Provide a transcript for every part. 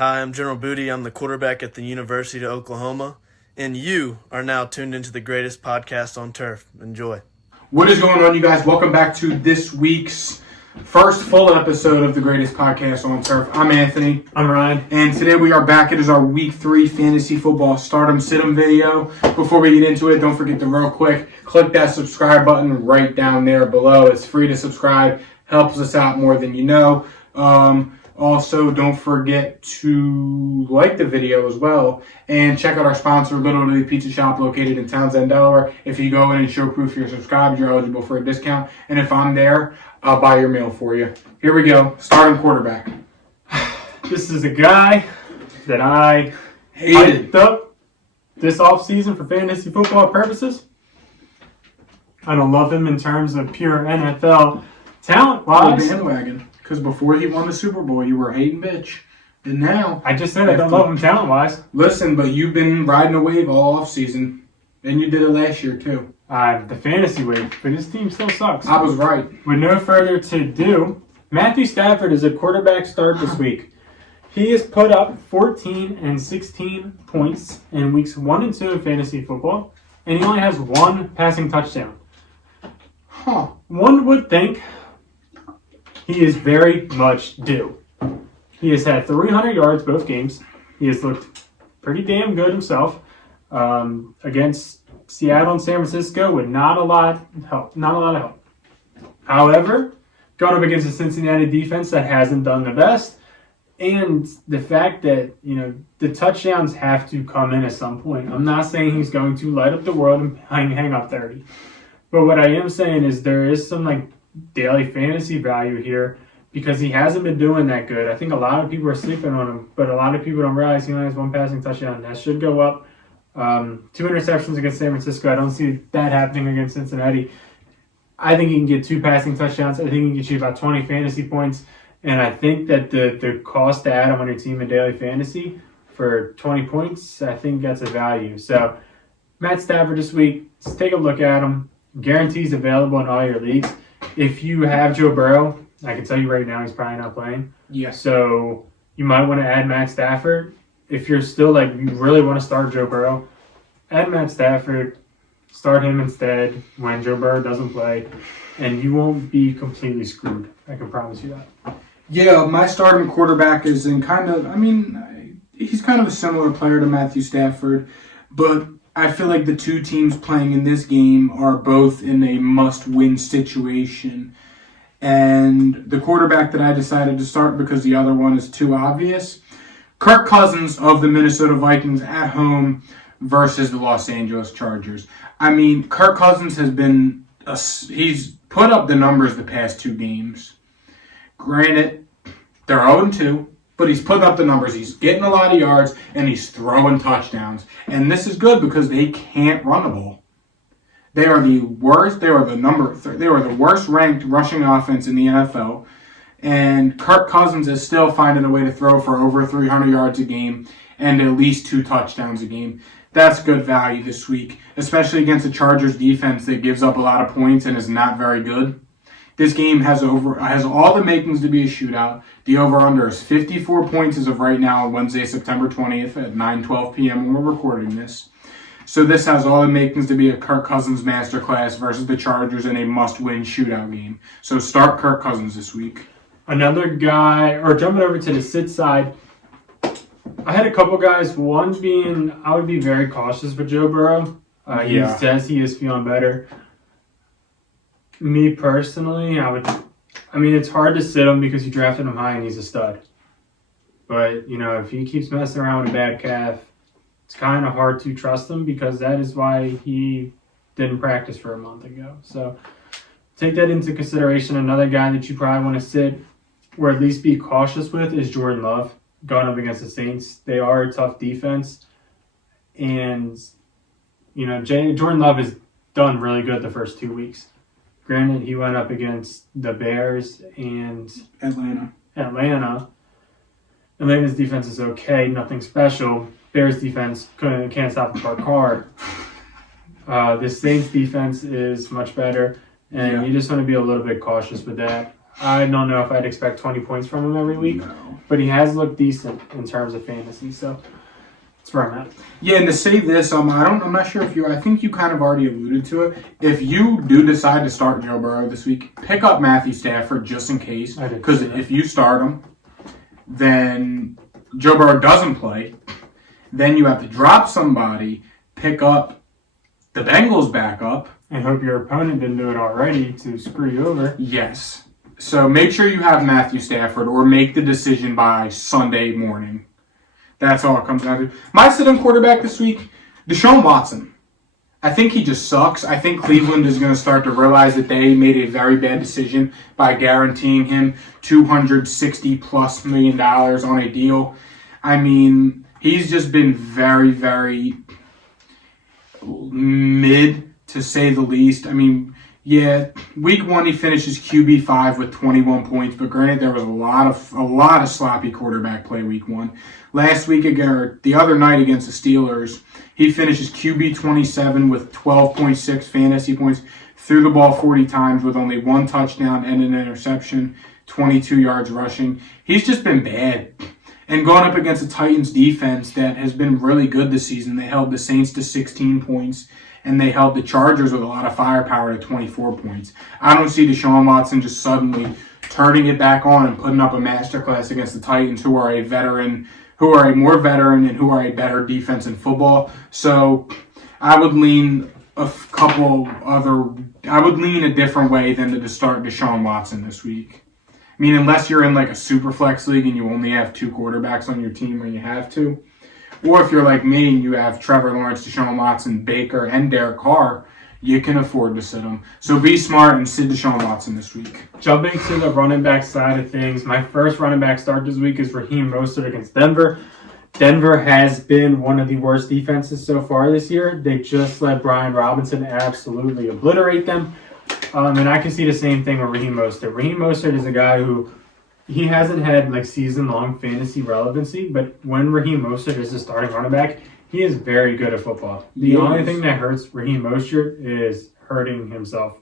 Hi, I'm General Booty. I'm the quarterback at the University of Oklahoma, and you are now tuned into the greatest podcast on turf. Enjoy. What is going on, you guys? Welcome back to this week's first full episode of the greatest podcast on turf. I'm Anthony. I'm Ryan. And today we are back. It is our Week 3 Fantasy Football Stardom Sit-em video. Before we get into it, don't forget to real quick click that subscribe button right down there below. It's free to subscribe. Helps us out more than you know. Also, don't forget to like the video as well and check out our sponsor, Little Italy Pizza Shop, located in Townsend, Delaware. If you go in and show proof you're subscribed, you're eligible for a discount. And if I'm there, I'll buy your meal for you. Here we go. Starting quarterback. This is a guy that I Hated. hyped up this offseason for fantasy football purposes. I don't love him in terms of pure NFL talent-wise. Bandwagon. Because before he won the Super Bowl, you were hating bitch. And now... I just said I don't love him talent-wise. Listen, but you've been riding a wave all offseason. And you did it last year, too. The fantasy wave, but his team still sucks. I was right. With no further to do, Matthew Stafford is a quarterback start this week. He has put up 14 and 16 points in weeks 1 and 2 in fantasy football, and he only has one passing touchdown. One would think he is very much due. He has had 300 yards both games. He has looked pretty damn good himself against Seattle and San Francisco with not a lot of help. However, going up against a Cincinnati defense that hasn't done the best, and the fact that the touchdowns have to come in at some point. I'm not saying he's going to light up the world and hang up 30, but what I am saying is there is some daily fantasy value here because he hasn't been doing that good. I think a lot of people are sleeping on him, but a lot of people don't realize he only has one passing touchdown. That should go up. 2 interceptions against San Francisco. I don't see that happening against Cincinnati. I think he can get 2 passing touchdowns. I think he can get you about 20 fantasy points. And I think that the cost to add him on your team in daily fantasy for 20 points, I think that's a value. So Matt Stafford this week, let's take a look at him. Guarantees available in all your leagues. If you have Joe Burrow, I can tell you right now he's probably not playing. Yes. So you might want to add Matt Stafford. If you're still you really want to start Joe Burrow, add Matt Stafford, start him instead when Joe Burrow doesn't play, and you won't be completely screwed. I can promise you that. Yeah, my starting quarterback is he's kind of a similar player to Matthew Stafford, but I feel like the two teams playing in this game are both in a must-win situation. And the quarterback that I decided to start because the other one is too obvious, Kirk Cousins of the Minnesota Vikings at home versus the Los Angeles Chargers. I mean, Kirk Cousins he's put up the numbers the past 2 games. Granted, they're 0-2, but he's putting up the numbers. He's getting a lot of yards, and he's throwing touchdowns. And this is good because they can't run the ball. They are the worst. They are the worst ranked rushing offense in the NFL. And Kirk Cousins is still finding a way to throw for over 300 yards a game and at least 2 touchdowns a game. That's good value this week, especially against the Chargers defense that gives up a lot of points and is not very good. This game has all the makings to be a shootout. The over-under is 54 points as of right now on Wednesday, September 20th at 9:12 p.m. when we're recording this. So this has all the makings to be a Kirk Cousins masterclass versus the Chargers in a must-win shootout game. So start Kirk Cousins this week. Another guy, or jumping over to the sit side, I had a couple guys. One being, I would be very cautious with Joe Burrow. He says he is feeling better. Me personally, it's hard to sit him because you drafted him high and he's a stud. But, if he keeps messing around with a bad calf, it's kind of hard to trust him because that is why he didn't practice for a month ago. So take that into consideration. Another guy that you probably want to sit or at least be cautious with is Jordan Love going up against the Saints. They are a tough defense. And, Jordan Love has done really good the first 2 weeks. Granted, he went up against the Bears and Atlanta. Atlanta's defense is okay, nothing special. Bears defense can't stop a parked car. The Saints defense is much better, and you just want to be a little bit cautious with that. I don't know if I'd expect 20 points from him every week, but he has looked decent in terms of fantasy, so that's where I'm at. Yeah, and to say this, I'm not sure if I think you kind of already alluded to it. If you do decide to start Joe Burrow this week, pick up Matthew Stafford just in case, because if you start him, then Joe Burrow doesn't play. Then you have to drop somebody, pick up the Bengals backup. I hope your opponent didn't do it already to screw you over. Yes. So make sure you have Matthew Stafford or make the decision by Sunday morning. That's all it comes down to. My sit-in quarterback this week, Deshaun Watson. I think he just sucks. I think Cleveland is going to start to realize that they made a very bad decision by guaranteeing him $260+ million on a deal. I mean, he's just been very, very mid, to say the least. I mean, yeah, week 1 he finishes QB5 with 21 points, but granted there was a lot of sloppy quarterback play week 1. Last week the other night against the Steelers, he finishes QB27 with 12.6 fantasy points, threw the ball 40 times with only 1 touchdown and an interception, 22 yards rushing. He's just been bad. And going up against the Titans defense that has been really good this season, they held the Saints to 16 points. And they held the Chargers with a lot of firepower to 24 points. I don't see Deshaun Watson just suddenly turning it back on and putting up a masterclass against the Titans, who are a more veteran and who are a better defense in football. So I would lean a different way than to start Deshaun Watson this week. I mean, unless you're in like a super flex league and you only have 2 quarterbacks on your team when you have to. Or if you're like me and you have Trevor Lawrence, Deshaun Watson, Baker, and Derek Carr, you can afford to sit them. So be smart and sit Deshaun Watson this week. Jumping to the running back side of things, my first running back start this week is Raheem Mostert against Denver. Denver has been one of the worst defenses so far this year. They just let Brian Robinson absolutely obliterate them. And I can see the same thing with Raheem Mostert. Raheem Mostert is a guy who he hasn't had like season-long fantasy relevancy, but when Raheem Mostert is the starting running back, he is very good at football. The only thing that hurts Raheem Mostert is hurting himself.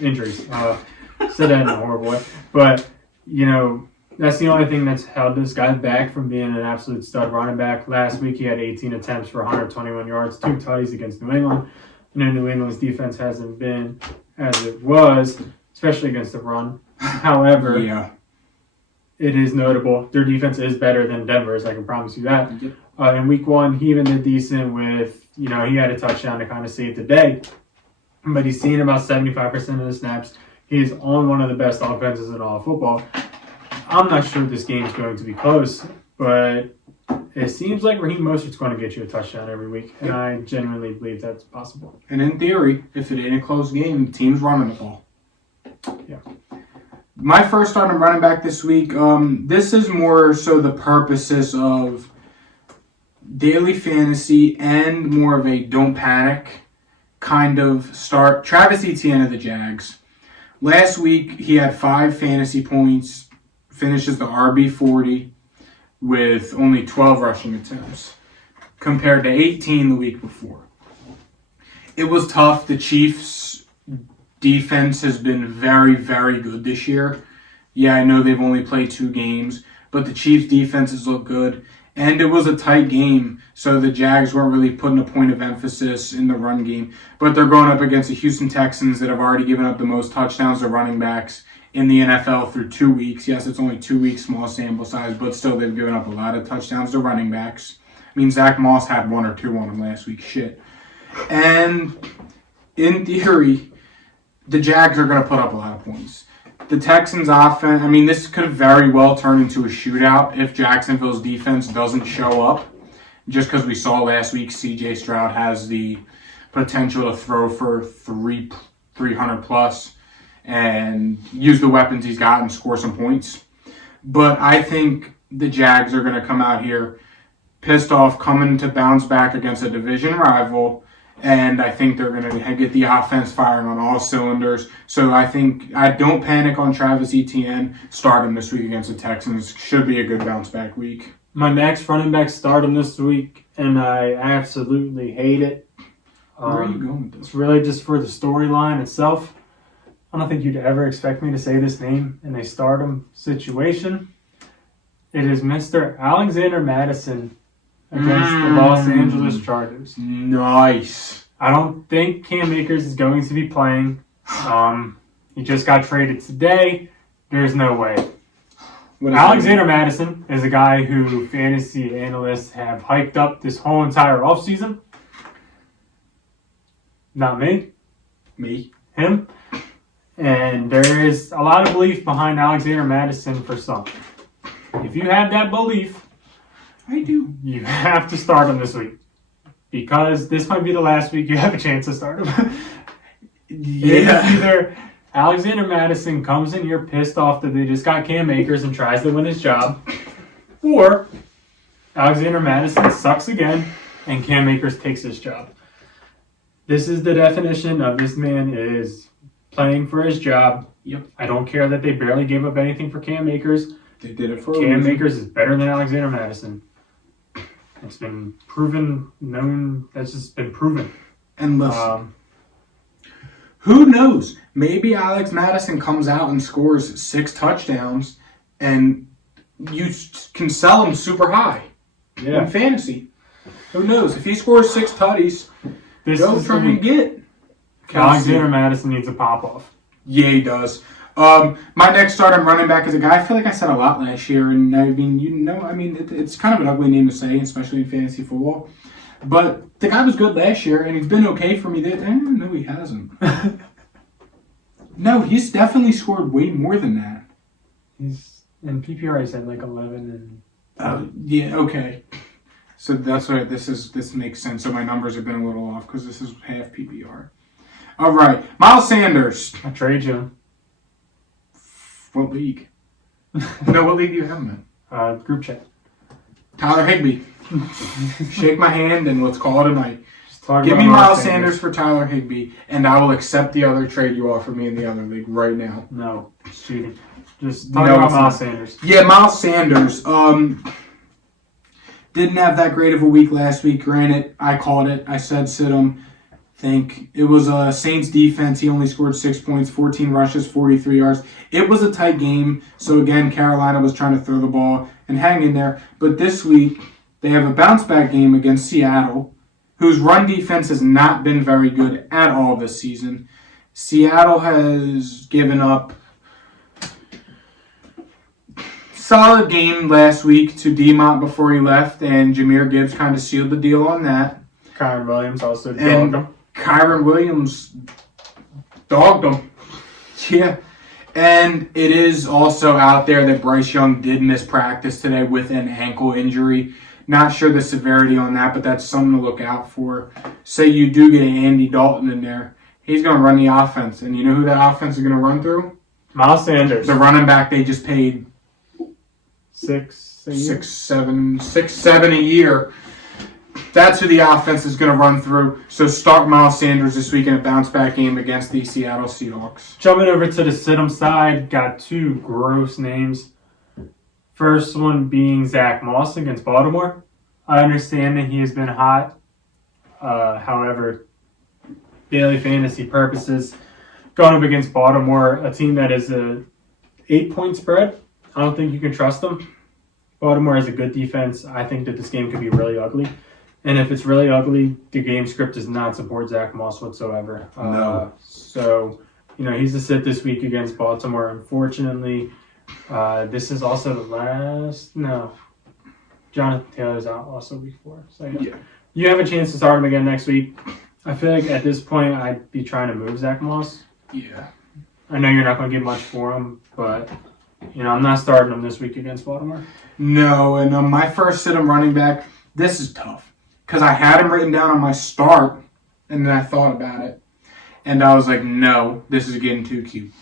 Injuries. Said that in a horrible way. But, that's the only thing that's held this guy back from being an absolute stud running back. Last week he had 18 attempts for 121 yards, 2 tutties against New England. New England's defense hasn't been as it was, especially against the run. However, it is notable. Their defense is better than Denver's, I can promise you that. In week 1, he even did decent with, he had a touchdown to kind of save the day. But he's seen about 75% of the snaps. He's on one of the best offenses in all of football. I'm not sure this game is going to be close, but it seems like Raheem Mostert's going to get you a touchdown every week, and I genuinely believe that's possible. And in theory, if it ain't a close game, the team's running the ball. Yeah. My first starting running back this week, this is more so the purposes of daily fantasy and more of a don't panic kind of start. Travis Etienne of the Jags. Last week, he had 5 fantasy points, finishes the RB40 with only 12 rushing attempts compared to 18 the week before. It was tough. The Chiefs' defense has been very, very good this year. Yeah, I know they've only played 2 games, but the Chiefs' defenses look good. And it was a tight game, so the Jags weren't really putting a point of emphasis in the run game. But they're going up against the Houston Texans that have already given up the most touchdowns to running backs in the NFL through 2 weeks. Yes, it's only 2 weeks, small sample size, but still they've given up a lot of touchdowns to running backs. I mean, Zach Moss had 1 or 2 on him last week. Shit. And in theory, the Jags are going to put up a lot of points. The Texans' offense, this could very well turn into a shootout if Jacksonville's defense doesn't show up. Just because we saw last week C.J. Stroud has the potential to throw for 300 plus and use the weapons he's got and score some points. But I think the Jags are going to come out here pissed off, coming to bounce back against a division rival. And I think they're going to get the offense firing on all cylinders. So I don't panic on Travis Etienne. Start him this week against the Texans. Should be a good bounce back week. My next running back start him this week, and I absolutely hate it. Where are you going with this? It's really just for the storyline itself. I don't think you'd ever expect me to say this name in a stardom situation. It is Mr. Alexander Madison against the Los Angeles Chargers. Nice. I don't think Cam Akers is going to be playing. He just got traded today. There's no way. Alexander Madison is a guy who fantasy analysts have hyped up this whole entire offseason. Not me. Me. Him. And there is a lot of belief behind Alexander Madison for some. If you have that belief, I do. you have to start him this week. Because this might be the last week you have a chance to start him. Yeah. Either Alexander Madison comes in here pissed off that they just got Cam Akers and tries to win his job, or Alexander Madison sucks again and Cam Akers takes his job. This is the definition of this man is playing for his job. Yep. I don't care that they barely gave up anything for Cam Akers. They did it for Cam Akers is better than Alexander Madison. It's been proven, that's just been proven. And listen, who knows? Maybe Alex Madison comes out and scores 6 touchdowns, and you can sell him super high in fantasy. Who knows? If he scores 6 tutties, go try and get Alexander Madison needs a pop-off. Yeah, he does. My next starting running back is a guy I feel like I said a lot last year, and I mean, it's kind of an ugly name to say, especially in fantasy football. But the guy was good last year, and he's been okay for me. No, he hasn't. No, he's definitely scored way more than that. He's in PPR. He's had like 11 and. Yeah. Okay. So that's right. This makes sense. So my numbers have been a little off because this is half PPR. All right, Miles Sanders. I trade you. What league? No, what league do you have him in? Group chat. Tyler Higbee. Shake my hand and let's call it a night. Talk Give about me Miles Sanders for Tyler Higbee, and I will accept the other trade you offer me in the other league right now. No, it's cheating. Just talk about Miles Sanders. Yeah, Miles Sanders. Didn't have that great of a week last week. Granted, I called it. I said sit him. Think it was a Saints defense. He only scored 6 points, 14 rushes, 43 yards. It was a tight game. So again, Carolina was trying to throw the ball and hang in there. But this week, they have a bounce back game against Seattle, whose run defense has not been very good at all this season. Seattle has given up solid game last week to D-Mont before he left, and Jahmyr Gibbs kind of sealed the deal on that. Kyron Williams also dogged him. Kyron Williams dogged him. Yeah. And it is also out there that Bryce Young did miss practice today with an ankle injury. Not sure the severity on that, but that's something to look out for. Say you do get Andy Dalton in there, he's going to run the offense. And you know who that offense is going to run through? Miles Sanders. The running back they just paid six, seven a year. That's who the offense is going to run through. So start Miles Sanders this week in a bounce-back game against the Seattle Seahawks. Jumping over to the sit-em side, got 2 gross names. First one being Zach Moss against Baltimore. I understand that he has been hot. However, daily fantasy purposes, going up against Baltimore, a team that is a 8-point spread, I don't think you can trust them. Baltimore has a good defense. I think that this game could be really ugly. And if it's really ugly, the game script does not support Zach Moss whatsoever. No. So, he's a sit this week against Baltimore. Unfortunately, this is also the last. No. Jonathan Taylor's out also week 4. So, yeah. You have a chance to start him again next week. I feel like at this point, I'd be trying to move Zach Moss. Yeah. I know you're not going to get much for him, but, I'm not starting him this week against Baltimore. No, and my first sit-em running back, this is tough. Because I had him written down on my start, and then I thought about it. And I was like, no, this is getting too cute.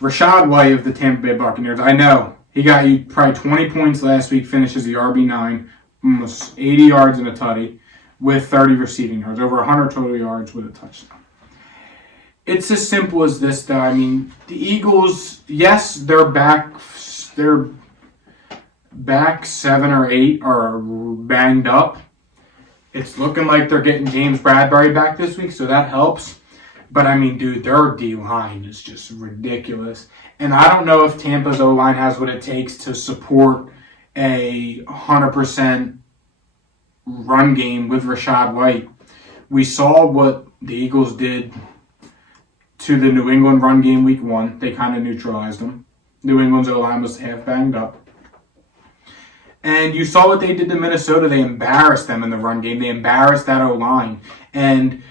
Rachaad White of the Tampa Bay Buccaneers. I know. He got you probably 20 points last week, finishes the RB9, almost 80 yards and a tutty, with 30 receiving yards, over 100 total yards with a touchdown. It's as simple as this, though. I mean, the Eagles, yes, they're back. They're back 7 or 8 are banged up. It's looking like they're getting James Bradbury back this week, so that helps. But, I mean, dude, their D-line is just ridiculous. And I don't know if Tampa's O-line has what it takes to support a 100% run game with Rachaad White. We saw what the Eagles did to the New England run game week 1. They kind of neutralized them. New England's O-line was half banged up. And you saw what they did to Minnesota. They embarrassed them in the run game. They embarrassed that O-line. And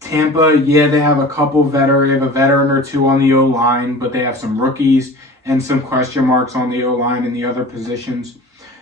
Tampa, yeah, they have a veteran or two on the O-line, but they have some rookies and some question marks on the O-line and the other positions.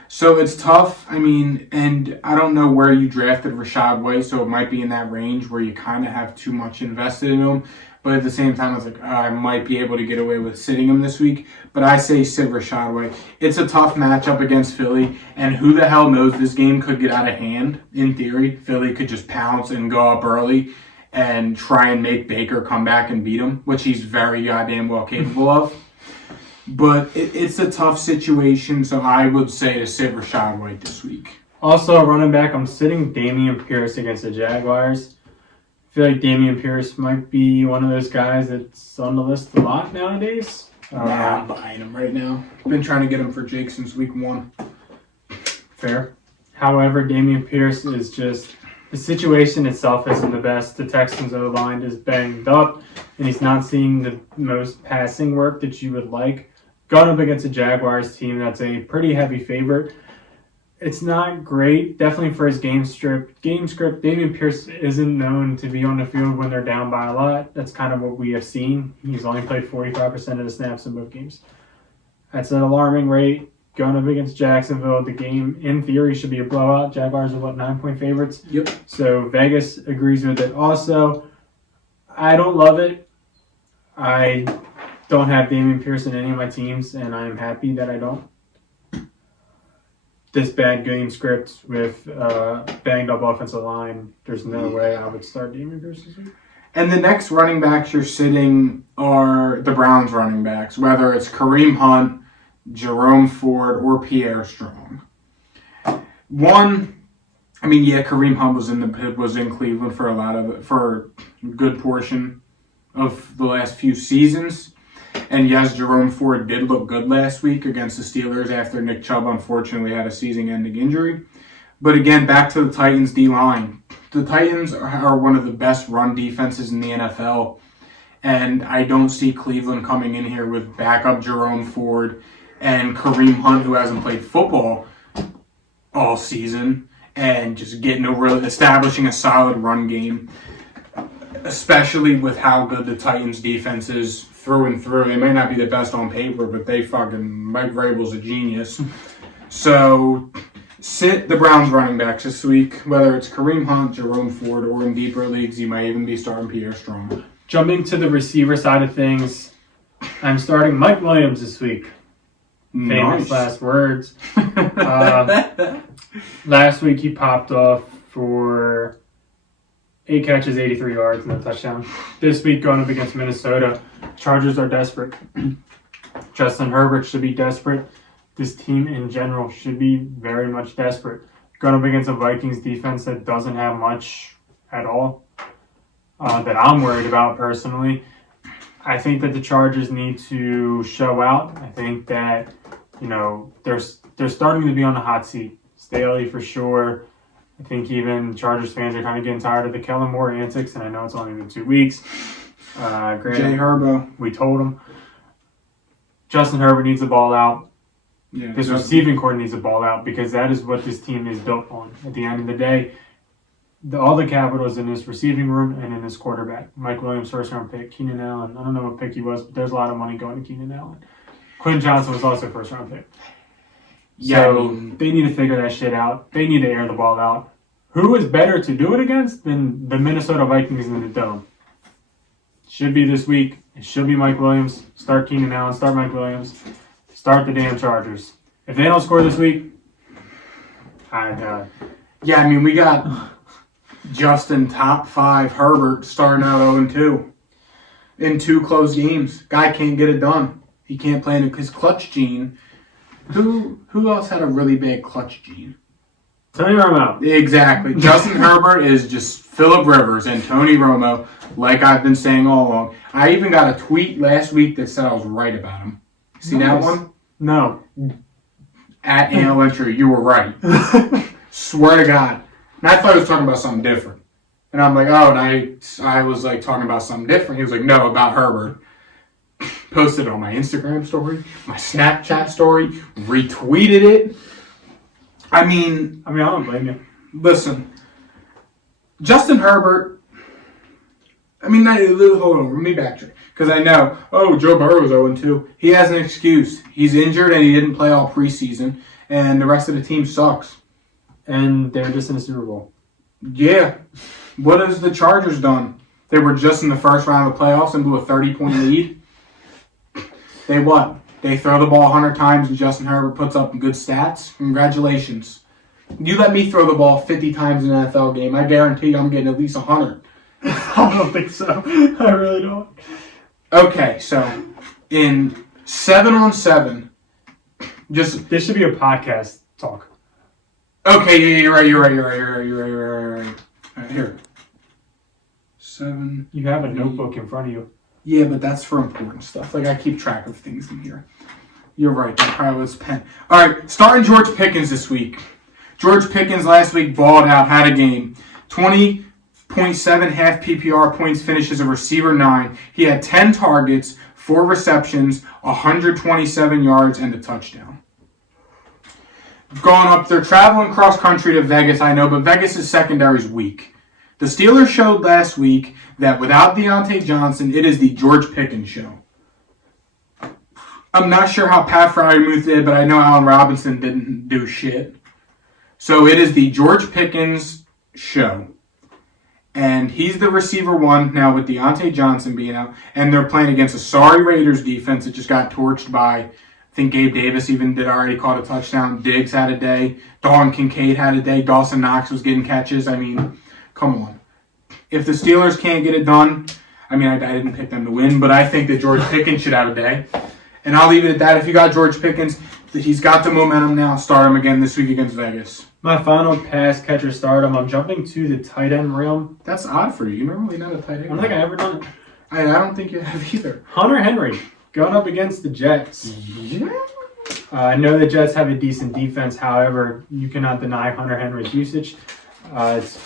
So it's tough. I mean, and I don't know where you drafted Rachaad White, so it might be in that range where you kind of have too much invested in him. But at the same time, I was like, I might be able to get away with sitting him this week. But I say sit Rachaad White. It's a tough matchup against Philly, and who the hell knows, this game could get out of hand, in theory. Philly could just pounce and go up early and try and make Baker come back and beat him, which he's very goddamn well capable of. But it's a tough situation, so I would say to sit Rachaad White this week. Also, running back, I'm sitting Dameon Pierce against the Jaguars. I feel like Dameon Pierce might be one of those guys that's on the list a lot nowadays. I'm buying him right now. Been trying to get him for Jake since week 1. Fair. However, Dameon Pierce is just... The situation itself isn't the best. The Texans' O-line is banged up, and he's not seeing the most passing work that you would like. Going up against a Jaguars team that's a pretty heavy favorite, it's not great. Definitely for his game script, Dameon Pierce isn't known to be on the field when they're down by a lot. That's kind of what we have seen. He's only played 45% of the snaps in both games. That's an alarming rate. Going up against Jacksonville, the game, in theory, should be a blowout. Jaguars are, 9-point favorites? Yep. So Vegas agrees with it. Also, I don't love it. I don't have Dameon Pierce in any of my teams, and I'm happy that I don't. This bad game script with banged up offensive line, there's no way I would start Dameon Pierce this week. And the next running backs you're sitting are the Browns running backs, whether it's Kareem Hunt, Jerome Ford, or Pierre Strong. Kareem Hunt was in Cleveland for a good portion of the last few seasons. And yes, Jerome Ford did look good last week against the Steelers after Nick Chubb unfortunately had a season-ending injury. But again, back to the Titans D-line. The Titans are one of the best run defenses in the NFL. And I don't see Cleveland coming in here with backup Jerome Ford and Kareem Hunt, who hasn't played football all season, and just establishing a solid run game, especially with how good the Titans defense is through and through. They may not be the best on paper, but Mike Vrabel's a genius. So sit the Browns running backs this week, whether it's Kareem Hunt, Jerome Ford, or in deeper leagues, you might even be starting Pierre Strong. Jumping to the receiver side of things, I'm starting Mike Williams this week. Famous last words. Last week he popped off for 8 catches, 83 yards, and a touchdown. This week going up against Minnesota, Chargers are desperate. Justin Herbert should be desperate. This team in general should be very much desperate. Going up against a Vikings defense that doesn't have much at all that I'm worried about personally. I think that the Chargers need to show out. I think that, they're starting to be on the hot seat. Staley for sure. I think even Chargers fans are kind of getting tired of the Kellen Moore antics, and I know it's only been 2 weeks. Jay Herbo. We told him. Justin Herbert needs the ball out. Yeah, this receiving core needs the ball out because that is what this team is built on. At the end of the day, all the capital is in this receiving room and in this quarterback. Mike Williams, first-round pick. Keenan Allen, I don't know what pick he was, but there's a lot of money going to Keenan Allen. Quentin Johnson was also a first-round pick. Yeah, so they need to figure that shit out. They need to air the ball out. Who is better to do it against than the Minnesota Vikings in the Dome? Should be this week. It should be Mike Williams. Start Keenan Allen. Start Mike Williams. Start the damn Chargers. If they don't score this week, we got Justin top 5 Herbert starting out 0-2 in 2 close games. Guy can't get it done. He can't play in his clutch gene. Who else had a really bad clutch gene? Tony Romo. Exactly. Justin Herbert is just Phillip Rivers and Tony Romo, like I've been saying all along. I even got a tweet last week that said I was right about him. See that one? No. At Anal Entry, you were right. Swear to God. And I thought he was talking about something different. And I'm like, oh, and I was like talking about something different. He was like, no, about Herbert. Posted it on my Instagram story, my Snapchat story, retweeted it. I mean, I don't blame you. Listen, Justin Herbert, hold on, let me backtrack. Because I know, Joe Burrow was 0-2. He has an excuse. He's injured and he didn't play all preseason. And the rest of the team sucks. And they're just in the Super Bowl. Yeah. What has the Chargers done? They were just in the first round of the playoffs and blew a 30-point lead. They what? They throw the ball 100 times and Justin Herbert puts up good stats? Congratulations. You let me throw the ball 50 times in an NFL game, I guarantee I'm getting at least 100. I don't think so. I really don't. Okay, so in 7-on-7, just... This should be a podcast talk. Okay, yeah, you're right. All right, here. 7. You have a notebook in front of you. Yeah, but that's for important stuff. Like, I keep track of things in here. You're right. That probably was pen. All right, starting George Pickens this week. George Pickens last week balled out, had a game. 20.7 half PPR points, finished as a receiver 9. He had 10 targets, 4 receptions, 127 yards, and a touchdown. Going up, they're traveling cross country to Vegas, I know, but Vegas' secondary is weak. The Steelers showed last week that without Deontay Johnson, it is the George Pickens show. I'm not sure how Pat Freiermuth did, but I know Allen Robinson didn't do shit. So it is the George Pickens show. And he's the receiver 1 now with Deontay Johnson being out. And they're playing against a sorry Raiders defense that just got torched by, I think Gabe Davis even already caught a touchdown. Diggs had a day. Dalton Kincaid had a day. Dawson Knox was getting catches. I mean, come on. If the Steelers can't get it done, I didn't pick them to win, but I think that George Pickens should have a day. And I'll leave it at that. If you got George Pickens, he's got the momentum now. Start him again this week against Vegas. My final pass catcher stardom, I'm jumping to the tight end realm. That's odd for you. You're normally not a tight end. I don't think I ever done it. I don't think you have either. Hunter Henry, going up against the Jets. Yeah. I know the Jets have a decent defense. However, you cannot deny Hunter Henry's usage. It's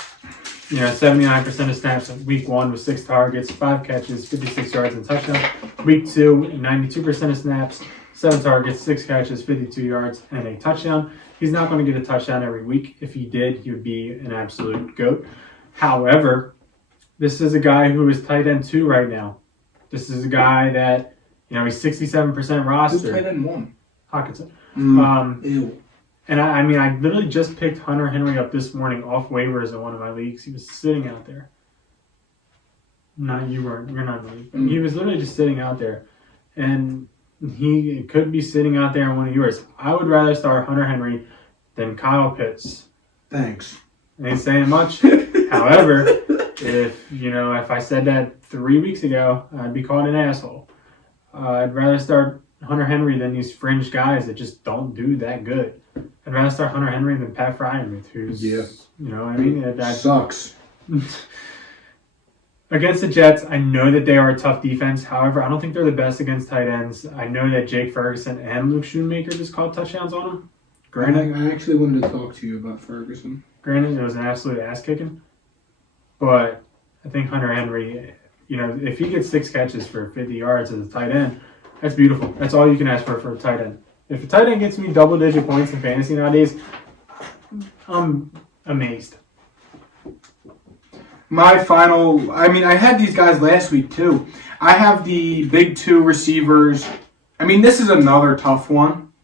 79% of snaps in week 1 with 6 targets, 5 catches, 56 yards and touchdown. Week 2, 92% of snaps, 7 targets, 6 catches, 52 yards, and a touchdown. He's not going to get a touchdown every week. If he did, he would be an absolute GOAT. However, this is a guy who is tight end 2 right now. This is a guy that, he's 67% roster. Who's tight end 1? Hawkinson. Ew. And I literally just picked Hunter Henry up this morning off waivers in one of my leagues. He was sitting out there. No, you weren't. You're not in the league. He was literally just sitting out there. And he could be sitting out there in one of yours. I would rather start Hunter Henry than Kyle Pitts. Thanks. Ain't saying much. However, if I said that 3 weeks ago, I'd be called an asshole. I'd rather start Hunter Henry than these fringe guys that just don't do that good. I'd rather start Hunter Henry than Pat Freiermuth, who's, that sucks. Against the Jets, I know that they are a tough defense. However, I don't think they're the best against tight ends. I know that Jake Ferguson and Luke Schoonmaker just caught touchdowns on them. Granted, I actually wanted to talk to you about Ferguson. Granted, it was an absolute ass-kicking. But I think Hunter Henry, if he gets 6 catches for 50 yards as a tight end, that's beautiful. That's all you can ask for a tight end. If a tight end gets me double-digit points in fantasy nowadays, I'm amazed. My final... I had these guys last week, too. I have the big 2 receivers. This is another tough one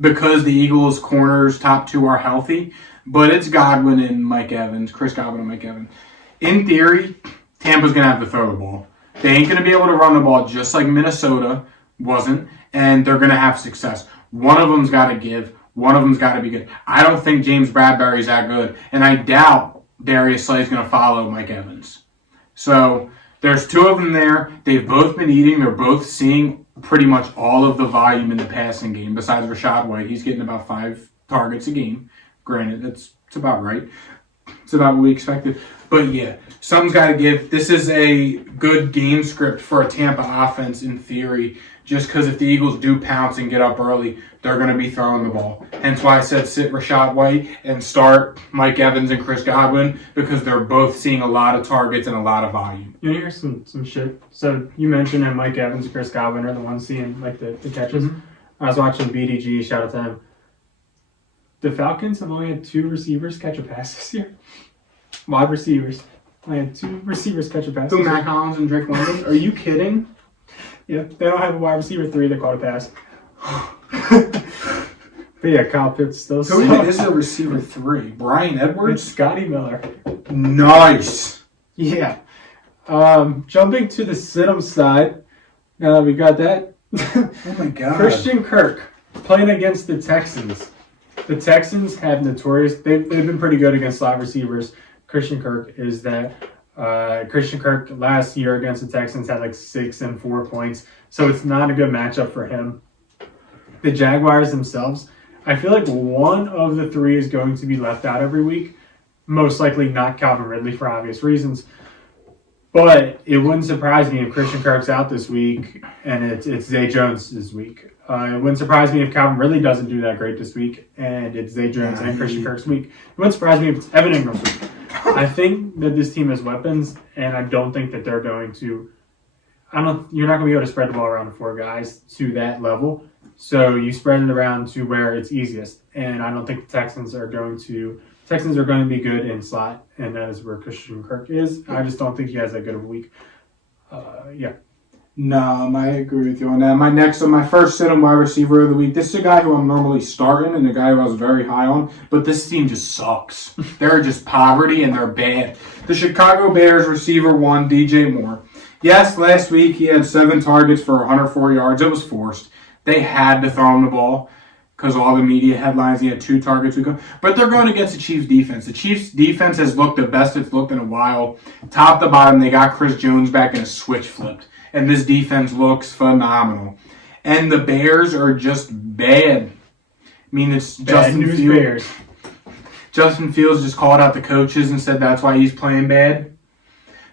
because the Eagles' corners, top 2, are healthy. But it's Godwin and Mike Evans, Chris Godwin and Mike Evans. In theory, Tampa's going to have to throw the ball. They ain't going to be able to run the ball just like Minnesota wasn't, and they're going to have success. One of them's got to give. One of them's got to be good. I don't think James Bradbury's that good, and I doubt Darius Slay's going to follow Mike Evans. So there's 2 of them there. They've both been eating. They're both seeing pretty much all of the volume in the passing game. Besides Rashad White, he's getting about 5 targets a game. Granted, that's It's about right. It's about what we expected. But yeah, something's got to give. This is a good game script for a Tampa offense in theory, just because if the Eagles do pounce and get up early, they're going to be throwing the ball. Hence why I said sit Rashad White and start Mike Evans and Chris Godwin, because they're both seeing a lot of targets and a lot of volume. You want to hear some shit? So you mentioned that Mike Evans and Chris Godwin are the ones seeing like the catches. Mm-hmm. I was watching BDG, shout out to him. The Falcons have only had 2 receivers catch a pass this year. Wide receivers. I had 2 receivers catch a pass. So Matt Collins and Drake London? Are you kidding? Yeah, they don't have a wide receiver 3 that caught a pass. But yeah, Kyle Pitts still Who sucks. is a receiver 3? Brian It's Edwards? Scotty Miller. Nice. Yeah. Jumping to the sit-em side. We got that. Oh my God. Christian Kirk playing against the Texans. The Texans have notorious. They've been pretty good against slot receivers. Christian Kirk is that. Christian Kirk last year against the Texans had like 6 and 4 points, so it's not a good matchup for him. The Jaguars themselves, I feel like one of the 3 is going to be left out every week. Most likely not Calvin Ridley for obvious reasons. But it wouldn't surprise me if Christian Kirk's out this week and it's Zay Jones this week. It wouldn't surprise me if Calvin Ridley doesn't do that great this week and it's Zay Jones and Christian Kirk's week. It wouldn't surprise me if it's Evan Ingram's week. I think that this team has weapons, and I don't think that they're going to. You're not going to be able to spread the ball around to 4 guys to that level. So you spread it around to where it's easiest, and I don't think the Texans are going to. Texans are going to be good in slot, and that is where Christian Kirk is. I just don't think he has that good of a week. Yeah. No, I agree with you on that. My first sit-em wide receiver of the week. This is a guy who I'm normally starting and a guy who I was very high on, but this team just sucks. They're just poverty and they're bad. The Chicago Bears receiver 1, DJ Moore. Yes, last week he had 7 targets for 104 yards. It was forced. They had to throw him the ball because all the media headlines, he had 2 targets. But they're going against the Chiefs' defense. The Chiefs' defense has looked the best it's looked in a while. Top to bottom, they got Chris Jones back and a switch flipped. And this defense looks phenomenal. And the Bears are just bad. I mean, it's Bad news Bears. Justin Fields just called out the coaches and said that's why he's playing bad.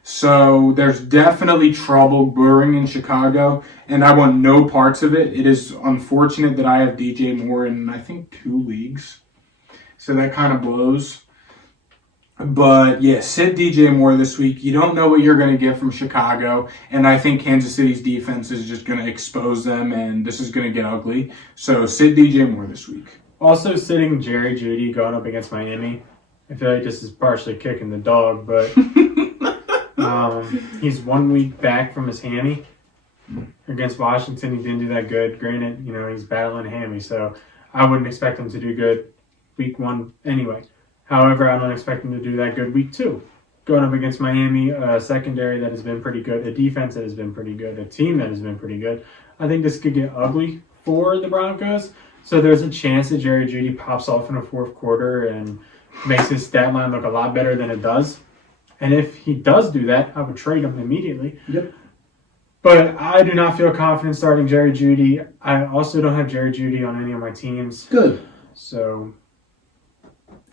So there's definitely trouble brewing in Chicago, and I want no parts of it. It is unfortunate that I have DJ Moore in, I think, 2 leagues. So that kind of blows. But, yeah, sit DJ Moore this week. You don't know what you're going to get from Chicago, and I think Kansas City's defense is just going to expose them, and this is going to get ugly. So sit DJ Moore this week. Also sitting Jerry Jeudy going up against Miami. I feel like this is partially kicking the dog, but he's 1 week back from his hammy. Against Washington, he didn't do that good. Granted, he's battling a hammy, so I wouldn't expect him to do good week 1 anyway. However, I don't expect him to do that good week 2. Going up against Miami, a secondary that has been pretty good, a defense that has been pretty good, a team that has been pretty good. I think this could get ugly for the Broncos. So there's a chance that Jerry Jeudy pops off in the 4th quarter and makes his stat line look a lot better than it does. And if he does do that, I would trade him immediately. Yep. But I do not feel confident starting Jerry Jeudy. I also don't have Jerry Jeudy on any of my teams. Good. So...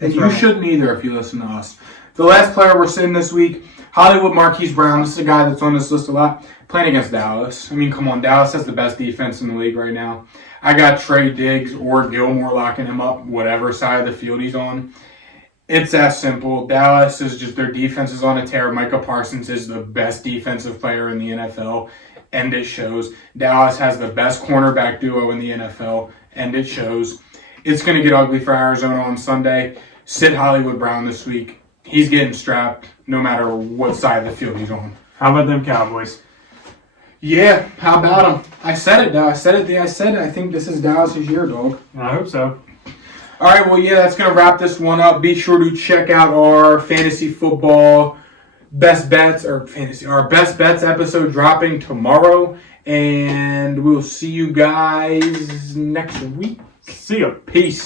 And you shouldn't either if you listen to us. The last player we're sitting this week, Hollywood Marquise Brown. This is a guy that's on this list a lot. Playing against Dallas. I mean, come on. Dallas has the best defense in the league right now. I got Trey Diggs or Gilmore locking him up, whatever side of the field he's on. It's that simple. Dallas is just, their defense is on a tear. Micah Parsons is the best defensive player in the NFL, and it shows. Dallas has the best cornerback duo in the NFL, and it shows. It's going to get ugly for Arizona on Sunday. Sit Hollywood Brown this week. He's getting strapped no matter what side of the field he's on. How about them Cowboys? Yeah, how about them? I said it, though. I said it. I think this is Dallas' year, dog. I hope so. All right, well, yeah, that's going to wrap this one up. Be sure to check out our fantasy football best bets, our best bets episode dropping tomorrow. And we'll see you guys next week. See ya. Peace.